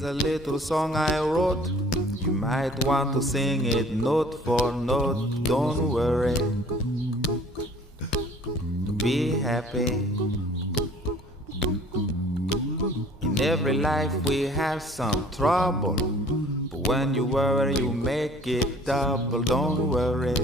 is a little song I wrote. You might want to sing it note for note. Don't worry, be happy. In every life we have some trouble, but when you worry you make it double. Don't worry,